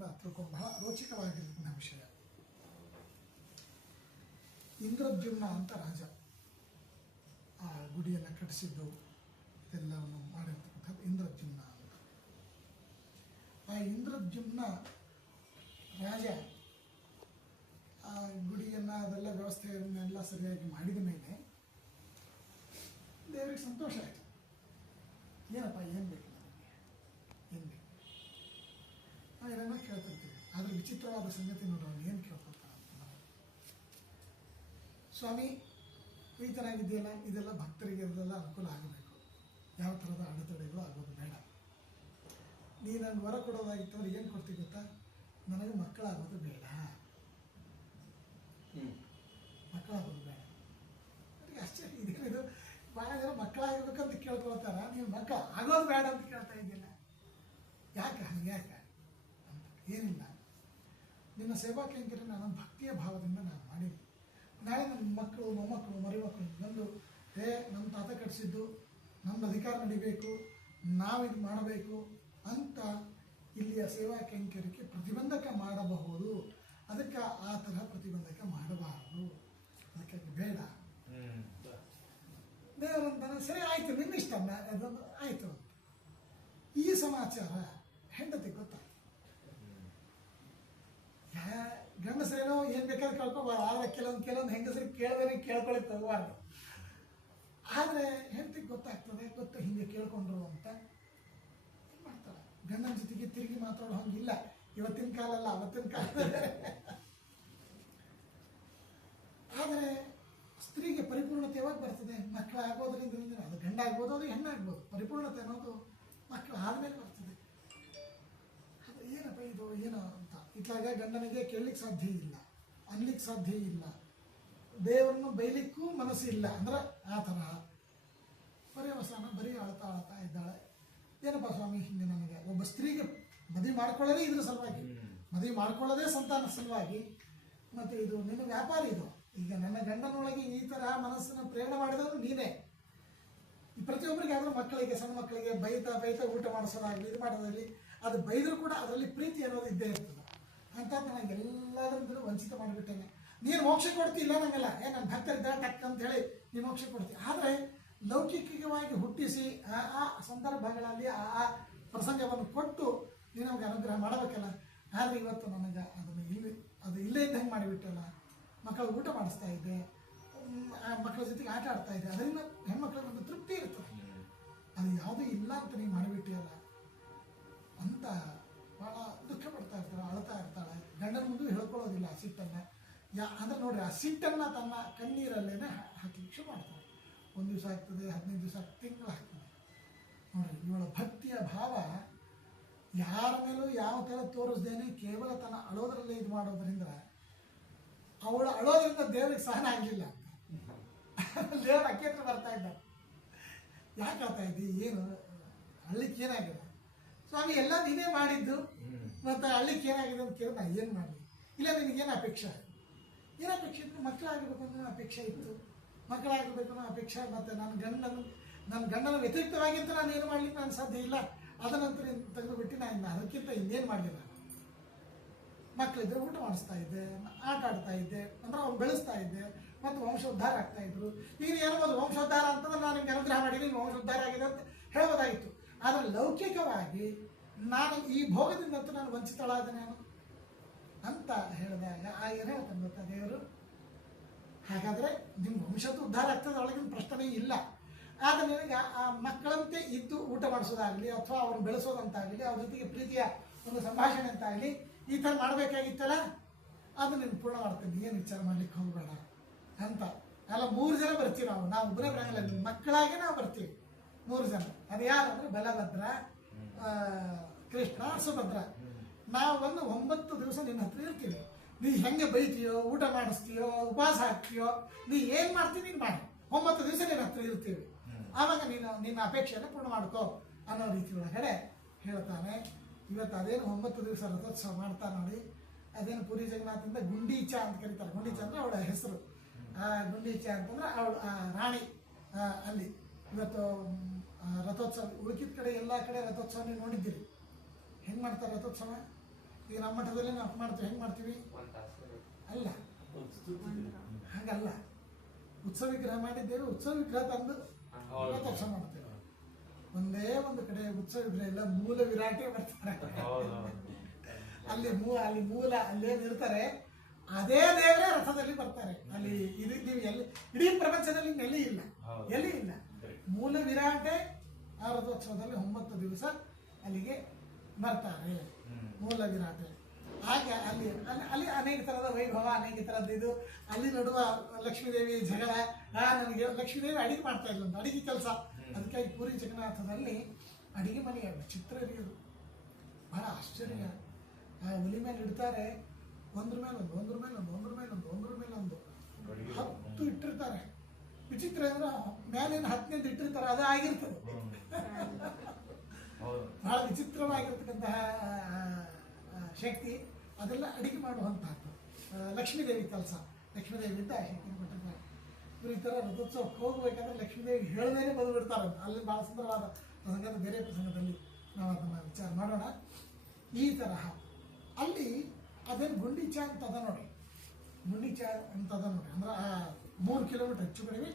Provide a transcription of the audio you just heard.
ತಿಳ್ಕೊಂಡು ಬಹಳ ರೋಚಕವಾಗಿರ್ತಕ್ಕಂಥ ವಿಷಯ. ಇಂದ್ರದ್ಯುಮ್ನ ಅಂತ ರಾಜ ಆ ಗುಡಿಯನ್ನು ಕಟ್ಟಿಸಿದ್ದು ಇದೆಲ್ಲವನ್ನು ಮಾಡಿರ್ತಕ್ಕಂಥದ್ದು ಇಂದ್ರದ್ಯುಮ್ನ ಅಂತ. ಆ ಇಂದ್ರದ್ಯುಮ್ನ ರಾಜ ಆ ಗುಡಿಯನ್ನು ಅದೆಲ್ಲ ವ್ಯವಸ್ಥೆಯನ್ನೆಲ್ಲ ಸರಿಯಾಗಿ ಮಾಡಿದ ಮೇಲೆ ದೇವರಿಗೆ ಸಂತೋಷ ಆಯಿತು. ಏನಪ್ಪ ಏನು ಬೇಕು ನನಗೆ, ಏನು ಬೇಕು ನಾವೇನೋ ಕೇಳ್ತಿರ್ತೀವಿ. ಆದರೆ ವಿಚಿತ್ರವಾದ ಸಂಗತಿ ನೋಡೋ ಏನು ಕೇಳ್ಕೊಳ್ತಾರೆ ಸ್ವಾಮಿ ಈ ಥರ ಇದೆಲ್ಲ ಭಕ್ತರಿಗೆ ಇದೆಲ್ಲ ಅನುಕೂಲ ಆಗಬೇಕು, ಯಾವ ಥರದ ಅಡೆತಡೆಗಳು ಆಗೋದು ಬೇಡ. ನೀ ನನಗೆ ವರ ಕೊಡೋದಾಗಿತ್ತು ಅಂದ್ರೆ ಏನು ಕೊಡ್ತೀವಿ ಗೊತ್ತಾ, ನನಗೆ ಮಕ್ಕಳಾಗೋದು ಬೇಡ, ಮಕ್ಕಳಾಗೋದು ಬೇಡ. ನನಗೆ ಆಶ್ಚರ್ಯ, ಇದೇನಿದು ಭಾಳ ಜನ ಮಕ್ಕಳಾಗಿರ್ಬೇಕಂತ ಕೇಳ್ಕೊಳ್ತಾರ, ನೀವು ಮಕ್ಕಳು ಆಗೋದು ಬೇಡ ಅಂತ ಕೇಳ್ತಾ ಇದ್ದಿಲ್ಲ. ಯಾಕೆ ಯಾಕೆ ಅಂತ ಏನಿಲ್ಲ, ನಿನ್ನ ಸೇವಾ ಕೈಂಕರ್ಯ ನಾನು ಭಕ್ತಿಯ ಭಾವದಿಂದ ನಾನು ಮಾಡೀನಿ. ನಾಳೆ ನನ್ನ ಮಕ್ಕಳು ಮೊಮ್ಮಕ್ಕಳು ಮರಿಮಕ್ಕಳು ಬಂದು ನಮ್ಮ ತಾತ ಕಟ್ಟಿಸಿದ್ದು ನಮ್ಮ ಅಧಿಕಾರ ನಡಿಬೇಕು, ನಾವಿದು ಮಾಡಬೇಕು ಅಂತ ಇಲ್ಲಿಯ ಸೇವಾ ಕೈಂಕರ್ಯಕ್ಕೆ ಪ್ರತಿಬಂಧಕ ಮಾಡಬಹುದು. ಅದಕ್ಕೆ ಆ ಥರ ಪ್ರತಿಬಂಧಕ ಮಾಡಬಾರದು, ಅದಕ್ಕಾಗಿ ಬೇಡ. ದೇವರಂತಾನೆ ಸರಿ ಆಯಿತು, ನಿನ್ನಿಷ್ಟ ಅದೊಂದು ಆಯಿತು ಅಂತ. ಈ ಸಮಾಚಾರ ಹೆಂಡತಿ ಗೊತ್ತಾಯ್ತು. ಗಂಡಸರೇನೋ ಏನು ಬೇಕಾದ್ರೆ ಕೇಳ್ಕೊಬಾರ್ದು, ಆದರೆ ಕೆಲವೊಂದು ಹೆಂಗಸರಿಗೆ ಕೇಳಿದ್ರೆ ಕೇಳ್ಕೊಳಕ್ಕೆ ಹೋಗಬಾರ್ದು. ಆದರೆ ಹೆಂಡತಿಗೆ ಗೊತ್ತಾಗ್ತದೆ, ಗೊತ್ತು ಹಿಂಗೆ ಕೇಳ್ಕೊಂಡ್ರು ಅಂತ ಏನು ಮಾಡ್ತಾಳೆ. ಗಂಡನ ಜೊತೆಗೆ ತಿರುಗಿ ಮಾತಾಡೋ ಹಂಗಿಲ್ಲ, ಇವತ್ತಿನ ಕಾಲಲ್ಲ ಅವತ್ತಿನ ಕಾಲದಲ್ಲಿ. ಆದರೆ ಸ್ತ್ರೀಗೆ ಪರಿಪೂರ್ಣತೆ ಯಾವಾಗ ಬರ್ತದೆ, ಮಕ್ಕಳಾಗೋದ್ರಿಂದ. ಅದು ಗಂಡ ಆಗ್ಬೋದು, ಅದು ಹೆಣ್ಣಾಗ್ಬೋದು. ಪರಿಪೂರ್ಣತೆ ಅನ್ನೋದು ಮಕ್ಕಳು ಆದಮೇಲೆ ಬರ್ತದೆ. ಅದು ಏನಪ್ಪ ಇದು ಏನೋ ಅಂತ ಇತ್ಲಾಗ ಗಂಡನಿಗೆ ಕೇಳಲಿಕ್ಕೆ ಸಾಧ್ಯ ಇಲ್ಲ, ಅನ್ಲಿಕ್ಕೆ ಸಾಧ್ಯ ಇಲ್ಲ, ದೇವರನ್ನು ಬೈಲಿಕ್ಕೂ ಮನಸ್ಸು ಇಲ್ಲ. ಅಂದ್ರೆ ಆ ಥರ ಪರ್ಯವಸಾನ ಬರೀ ಅಳ್ತಾ ಇದ್ದಾಳೆ. ಏನಪ್ಪ ಸ್ವಾಮಿ, ಹಿಂಗೆ ನನಗೆ ಒಬ್ಬ ಸ್ತ್ರೀಗೆ ಮದುವೆ ಮಾಡ್ಕೊಳ್ಳೋದೇ ಇದ್ರ ಸಲುವಾಗಿ, ಮದುವೆ ಮಾಡ್ಕೊಳ್ಳೋದೇ ಸಂತಾನ ಸಲುವಾಗಿ. ಮತ್ತು ಇದು ನಿನ್ನ ವ್ಯಾಪಾರ. ಇದು ಈಗ ನನ್ನ ಗಂಡನೊಳಗೆ ಈ ಥರ ಮನಸ್ಸನ್ನು ಪ್ರೇರಣೆ ಮಾಡಿದವರು ನೀನೇ. ಈ ಪ್ರತಿಯೊಬ್ಬರಿಗೆ ಆದರೂ ಮಕ್ಕಳಿಗೆ, ಸಣ್ಣ ಮಕ್ಕಳಿಗೆ ಬೈತಾ ಊಟ ಮಾಡಿಸೋದಾಗಲಿ, ಇದು ಮಾಡೋದಾಗಲಿ, ಅದು ಬೈದರೂ ಕೂಡ ಅದರಲ್ಲಿ ಪ್ರೀತಿ ಅನ್ನೋದು ಇದ್ದೇ ಇರ್ತದೆ. ಅಂತ ನನಗೆ ಎಲ್ಲದರಿಂದ ವಂಚಿತ ಮಾಡಿಬಿಟ್ಟೇನೆ. ನೀನು ಮೋಕ್ಷ ಕೊಡ್ತಿಲ್ಲ ನಂಗಲ್ಲ, ನನ್ನ ಭಕ್ತರಿದ್ದ ಟಕ್ ಅಂತ ಹೇಳಿ ನೀನು ಮೋಕ್ಷ ಕೊಡ್ತೀವಿ. ಆದರೆ ಲೌಕಿಕವಾಗಿ ಹುಟ್ಟಿಸಿ ಆ ಸಂದರ್ಭಗಳಲ್ಲಿ ಆ ಪ್ರಸಂಗವನ್ನು ಕೊಟ್ಟು ನೀನು ನಮಗೆ ಅನುಗ್ರಹ ಮಾಡಬೇಕಲ್ಲ. ಆದರೆ ಇವತ್ತು ನನಗೆ ಅದು ಇಲ್ಲೇ ಇದ್ದಂಗೆ ಮಾಡಿಬಿಟ್ಟಲ್ಲ. ಮಕ್ಕಳು ಊಟ ಮಾಡಿಸ್ತಾ ಇದ್ದೆ, ಮಕ್ಕಳ ಜೊತೆಗೆ ಆಟ ಆಡ್ತಾ ಇದ್ದೆ, ಅದರಿಂದ ಹೆಣ್ಮಕ್ಳಿಗೆ ಒಂದು ತೃಪ್ತಿ ಇರ್ತದೆ. ಅದು ಯಾವುದೂ ಇಲ್ಲ ಅಂತ ನೀವು ಮಾಡಿಬಿಟ್ಟಿಯಲ್ಲ ಅಂತ ಭಾಳ ದುಃಖ ಪಡ್ತಾ ಇರ್ತಾಳೆ, ಅಳ್ತಾ ಇರ್ತಾಳೆ. ಗಂಡನ ಮುಂದೆ ಹೇಳ್ಕೊಳ್ಳೋದಿಲ್ಲ ಆ ಸಿಟ್ಟನ್ನು. ಅಂದ್ರೆ ನೋಡ್ರಿ, ಆ ಸಿಟ್ಟನ್ನು ತನ್ನ ಕಣ್ಣೀರಲ್ಲೇನೆ ಹಾಕಲಿಕ್ಕೆ ಶುರು ಮಾಡ್ತಾಳೆ. 1 ದಿವಸ ಆಗ್ತದೆ, 15 ದಿವಸ ತಿಂಗಳು ಆಗ್ತದೆ. ನೋಡ್ರಿ, ಇವಳ ಭಕ್ತಿಯ ಭಾವ ಯಾರ ಮೇಲೂ ಯಾವ ಥರ ತೋರಿಸ್ದೇನೆ ಕೇವಲ ತನ್ನ ಅಳೋದ್ರಲ್ಲೇ ಇದು ಮಾಡೋದ್ರಿಂದ ಅವಳು ಅಳೋದ್ರಿಂದ ದೇವರಿಗೆ ಸಹನ ಆಗಲಿಲ್ಲ. ದೇವ್ರ ಅಕ್ಕಿ ಹತ್ರ ಬರ್ತಾ ಇದ್ದ, ಯಾಕೆ ಹೇಳ್ತಾ ಇದ್ದಿ, ಏನು ಹಳ್ಳಿಕ್ಕೆ ಏನಾಗಿದೆ ಸ್ವಾಮಿ, ಎಲ್ಲ ನೀನೇ ಮಾಡಿದ್ದು, ಮತ್ತು ಹಳ್ಳಿಕ್ಕೆ ಏನಾಗಿದೆ ಅಂತ ಕೇಳಿ ನಾ ಏನು ಮಾಡಲಿ. ಇಲ್ಲ ನಿನಗೇನು ಅಪೇಕ್ಷೆ, ಏನು ಅಪೇಕ್ಷೆ ಇತ್ತು, ಮಕ್ಕಳಾಗಬೇಕು ಅನ್ನೋ ಅಪೇಕ್ಷೆ ಇತ್ತು, ಮಕ್ಕಳಾಗಬೇಕು ಅನ್ನೋ ಅಪೇಕ್ಷೆ. ಮತ್ತು ನನ್ನ ಗಂಡನ ವ್ಯತಿರಿಕ್ತವಾಗಿಂತ ನಾನು ಏನು ಮಾಡ್ಲಿಕ್ಕೆ ನಾನು ಸಾಧ್ಯ ಇಲ್ಲ. ಅದನಂತರ ತೆಗೆದುಬಿಟ್ಟು ನಾನು ಅದಕ್ಕಿಂತ ಇನ್ನೇನು ಮಾಡಲಿಲ್ಲ. ಮಕ್ಕಳಿದ್ದರೆ ಊಟ ಮಾಡಿಸ್ತಾ ಇದ್ದೆ, ಆಟ ಆಡ್ತಾ ಇದ್ದೆ, ಅಂದ್ರೆ ಅವ್ನು ಬೆಳೆಸ್ತಾ ಇದ್ದೆ, ಮತ್ತು ವಂಶೋದ್ಧಾರ ಆಗ್ತಾ ಇದ್ರು. ಈಗ ಹೇಳ್ಬೋದು ವಂಶೋದ್ಧಾರ ಅಂತಂದ್ರೆ ನಾನು ನಿಮ್ಗೆ ಅನುಗ್ರಹ ಮಾಡಿದ್ದೀನಿ, ವಂಶೋದ್ಧಾರ ಆಗಿದೆ ಅಂತ ಹೇಳ್ಬೋದಾಗಿತ್ತು. ಆದರೆ ಲೌಕಿಕವಾಗಿ ನಾನು ಈ ಭೋಗದಿಂದಂತೂ ನಾನು ವಂಚಿತಳಾದ ನಾನು ಅಂತ ಹೇಳಿದಾಗ ಏನು ಹೇಳ್ತಾನೆ ಗೊತ್ತಾ ದೇವರು, ಹಾಗಾದರೆ ನಿಮ್ಮ ವಂಶದ ಉದ್ಧಾರ ಆಗ್ತದೆ, ಒಳಗಿನ ಪ್ರಶ್ನೆ ಇಲ್ಲ. ಆಗ ನಿನಗೆ ಆ ಮಕ್ಕಳಂತೆ ಇದ್ದು ಊಟ ಮಾಡಿಸೋದಾಗಲಿ, ಅಥವಾ ಅವ್ರನ್ನ ಬೆಳೆಸೋದಂತಾಗಲಿ, ಅವ್ರ ಜೊತೆಗೆ ಪ್ರೀತಿಯ ಒಂದು ಸಂಭಾಷಣೆ ಅಂತಾಗಲಿ ಈ ಥರ ಮಾಡಬೇಕಾಗಿತ್ತಲ್ಲ, ಅದು ನೀನು ಪೂರ್ಣ ಮಾಡ್ತೀನಿ, ಏನು ವಿಚಾರ ಮಾಡ್ಲಿಕ್ಕೆ ಹೋಗಬೇಡ ಅಂತ. ಅಲ್ಲ, 3 ಜನ ಬರ್ತೀವಿ ನಾವು ಒಬ್ಬರೇ ಬರೋಂಗಿಲ್ಲ, ನಿಮ್ಮ ಮಕ್ಕಳಾಗೆ ನಾವು ಬರ್ತೀವಿ 3 ಜನ. ಅದು ಯಾರಂದ್ರೆ ಬಲಭದ್ರ, ಕೃಷ್ಣ, ಸುಭದ್ರ. ನಾವು ಬಂದು 9 ದಿವಸ ನಿನ್ನ ಹತ್ರ ಇರ್ತೀವಿ. ನೀ ಹೆಂಗೆ ಬೈತೀಯೋ, ಊಟ ಮಾಡಿಸ್ತೀಯೋ, ಉಪವಾಸ ಹಾಕ್ತೀಯೋ, ನೀ ಏನು ಮಾಡ್ತೀವಿ ನೀನು ಮಾಡಿ, 9 ದಿವಸ ನಿನ್ನ ಹತ್ರ ಇರ್ತೀವಿ. ಆವಾಗ ನಿನ್ನ ಅಪೇಕ್ಷೆಯನ್ನು ಪೂರ್ಣ ಮಾಡ್ಕೋ ಅನ್ನೋ ರೀತಿ ಒಳಗಡೆ ಹೇಳ್ತಾನೆ. ಇವತ್ತು ಅದೇನು 9 ದಿವಸ ರಥೋತ್ಸವ ಮಾಡ್ತಾರೆ ನೋಡಿ, ಅದೇನು ಪುರಿ ಜಗನ್ನಾಥದಿಂದ ಗುಂಡೀಚ ಅಂತ ಕರೀತಾರೆ. ಗುಂಡೀಚ ಅಂದರೆ ಅವಳ ಹೆಸರು. ಗುಂಡೀಚ ಅಂತಂದ್ರೆ ಅವಳು ರಾಣಿ. ಅಲ್ಲಿ ಇವತ್ತು ರಥೋತ್ಸವ, ಉಳುಕಿದ ಕಡೆ ಎಲ್ಲ ಕಡೆ ರಥೋತ್ಸವ ನೀವು ನೋಡಿದ್ದೀರಿ. ಹೆಂಗೆ ಮಾಡ್ತಾರೆ ರಥೋತ್ಸವ, ಈಗ ನಮ್ಮ ಮಠದಲ್ಲಿ ನಾವು ಮಾಡ್ತೀವಿ, ಹೆಂಗೆ ಮಾಡ್ತೀವಿ? ಅಲ್ಲ, ಹಾಗಲ್ಲ. ಉತ್ಸವ ವಿಗ್ರಹ ಮಾಡಿದ್ದೇವೆ, ಉತ್ಸವ ವಿಗ್ರಹ ತಂದು ಕೆಲಸ ಮಾಡ್ತೇವೆ. ಒಂದೇ ಒಂದು ಕಡೆ ಉತ್ಸವ ವಿಗ್ರಹ ಇಲ್ಲ, ಮೂಲ ವಿರಾಟೇ ಬರ್ತಾರೆ. ಅಲ್ಲಿ ಮೂಲ ಅಲ್ಲೇನು ಇರ್ತಾರೆ, ಅದೇ ದೇವರೇ ರಥದಲ್ಲಿ ಬರ್ತಾರೆ. ಅಲ್ಲಿ ಇದು ನೀವು ಎಲ್ಲಿ ಇಡೀ ಪ್ರಪಂಚದಲ್ಲಿ ಎಲ್ಲಿ ಇಲ್ಲ, ಎಲ್ಲಿ ಇಲ್ಲ. ಮೂಲ ವಿರಾಟೆ ಆ ರಥೋತ್ಸವದಲ್ಲಿ 9 ದಿವಸ ಅಲ್ಲಿಗೆ ಬರ್ತಾರೆ, ಮೂಲ ವಿರಾಟೆ. ಹಾಗೆ ಅಲ್ಲಿ ಅಲ್ಲಿ ಅನೇಕ ಥರದ ವೈಭವ, ಅನೇಕ ಥರದ್ದು ಇದು. ಅಲ್ಲಿ ನಡುವ ಲಕ್ಷ್ಮೀದೇವಿ ಜಗಳ. ನನಗೆ ಲಕ್ಷ್ಮೀದೇವಿ ಅಡಿಗೆ ಮಾಡ್ತಾ ಇಲ್ಲ, ಅಡಿಗೆ ಕೆಲಸ. ಅದಕ್ಕಾಗಿ ಪೂರಿ ಜಗನ್ನಾಥದಲ್ಲಿ ಅಡಿಗೆ ಮನೆಯ ಚಿತ್ರ ಇರಿಯೋದು ಬಹಳ ಆಶ್ಚರ್ಯ. ಆ ಹುಲಿ ಮೇಲೆ ಇಡ್ತಾರೆ, ಒಂದ್ರ ಮೇಲೆ ಒಂದು 10 ಇಟ್ಟಿರ್ತಾರೆ. ವಿಚಿತ್ರ ಅಂದ್ರೆ ಮೇಲಿನ 10ನೇದು ಇಟ್ಟಿರ್ತಾರೆ, ಅದು ಆಗಿರ್ತದೆ. ಬಹಳ ವಿಚಿತ್ರವಾಗಿರ್ತಕ್ಕಂತಹ ಶಕ್ತಿ. ಅದೆಲ್ಲ ಅಡಿಗೆ ಮಾಡುವಂತಹದ್ದು ಲಕ್ಷ್ಮೀದೇವಿ ಕೆಲಸ. ಲಕ್ಷ್ಮೀದೇವಿಯಿಂದ ಆ ಶಕ್ತಿ ಕೊಟ್ಟಿರ್ತಾರೆ. ಇವರು ಈ ಥರ ರಥೋತ್ಸವಕ್ಕೆ ಹೋಗ್ಬೇಕಾದ್ರೆ ಲಕ್ಷ್ಮೀದೇವಿ ಹೇಳದೇನೆ ಬಂದು ಬಿಡ್ತಾರೆ. ಅಲ್ಲಿ ಭಾಳ ಸುಂದರವಾದ ಪ್ರಸಂಗದ ಬೇರೆ ಪ್ರಸಂಗದಲ್ಲಿ ನಾವು ಅದನ್ನು ವಿಚಾರ ಮಾಡೋಣ. ಈ ತರಹ ಅಲ್ಲಿ ಅದೇನು ಗುಂಡಿಚ ಅಂತದ ನೋಡಿ, ಗುಂಡಿಚ ಅಂತದ ನೋಡಿ. ಅಂದ್ರೆ 3 ಕಿಲೋಮೀಟರ್ ಹೆಚ್ಚು ಕಡಿಮೆ